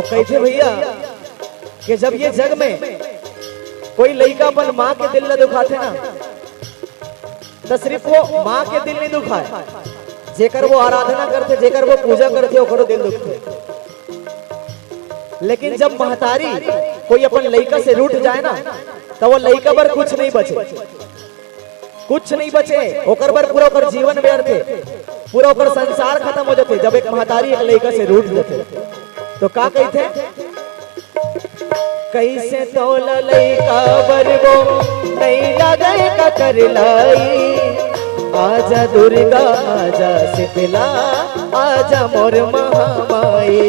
और कैसे भैया कि जब ये जग में कोई लड़का अपन माँ के दिल न दुखाते ना, तो सिर्फ वो माँ के दिल नहीं दुखाए, जेकर वो आराधना करते, जेकर वो पूजा करते, ओकरो दिल दुखते। लेकिन जब महतारी कोई अपन लड़का से रूठ जाए ना, तो वो लड़का पर कुछ नहीं बचे, कुछ नहीं बचे, ओकर पर पूरा ओकर जीवन व्यर्थ है, पूरा ओकर संसार खत्म हो जाते जब एक महतारी एक लड़का से रूठ जाते। तो का कहते, कैसे तोल लइका बरबो नहीं लगे का कर लाई, आजा दुर्गा आजा शीतला आजा मोर महामाई।